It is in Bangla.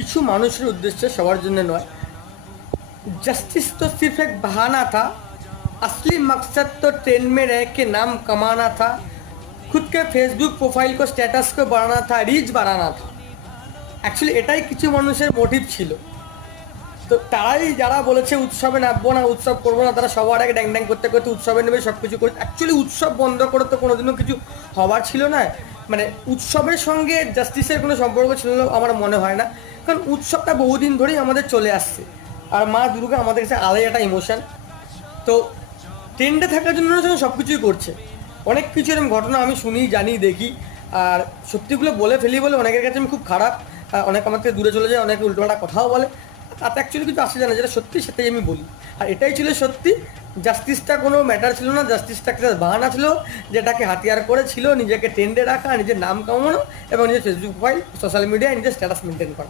কিছু মানুষের उद्देश्य সবার জন্য নয়। जस्टिस तो सिर्फ एक बहाना था, असली मकसद तो ट्रेंड में रह के नाम कमाना था, खुद के फेसबुक प्रोफाइल को स्टेटस को बढ़ाना था, रीच बढ़ाना था। অ্যাকচুয়ালি এটাই কিছু মানুষের মোটিভ ছিল। তো তারাই যারা বলেছে উৎসবে নামবো না, উৎসব করবো না, তারা সবার আগে ড্যাং ড্যাং করতে করতে উৎসবে নেবে, সব কিছু করে। অ্যাকচুয়ালি উৎসব বন্ধ করে তো কোনোদিনও কিছু হবার ছিল না। মানে উৎসবের সঙ্গে জাস্টিসের কোনো সম্পর্ক ছিল না আমার মনে হয় না, কারণ উৎসবটা বহুদিন ধরেই আমাদের চলে আসছে। আর মা দুর্গা আমাদের কাছে আলাদা একটা ইমোশন। তো ট্রেন্ডে থাকার জন্য সব কিছুই করছে। অনেক কিছু এরকম ঘটনা আমি শুনি, জানি, দেখি। আর সত্যিগুলো বলে ফেলি বলে অনেকের কাছে আমি খুব খারাপ। অনেক আমার থেকে দূরে চলে যায়, অনেকে উল্টোপাল্টা কথাও বলে। তাতে অ্যাকচুয়ালি কিছু আসে জানা, যেটা সত্যি সেটাই আমি বলি। আর এটাই ছিল সত্যি, জাস্টিসটা কোনো ম্যাটার ছিল না, জাস্টিসটা একটা বাহানা ছিল যেটাকে হাতিয়ার করে ছিল নিজেকে ট্রেন্ডে রাখা, নিজের নাম কামানো এবং নিজের ফেসবুক প্রোফাইল, সোশ্যাল মিডিয়ায় নিজের স্ট্যাটাস মেনটেন করা।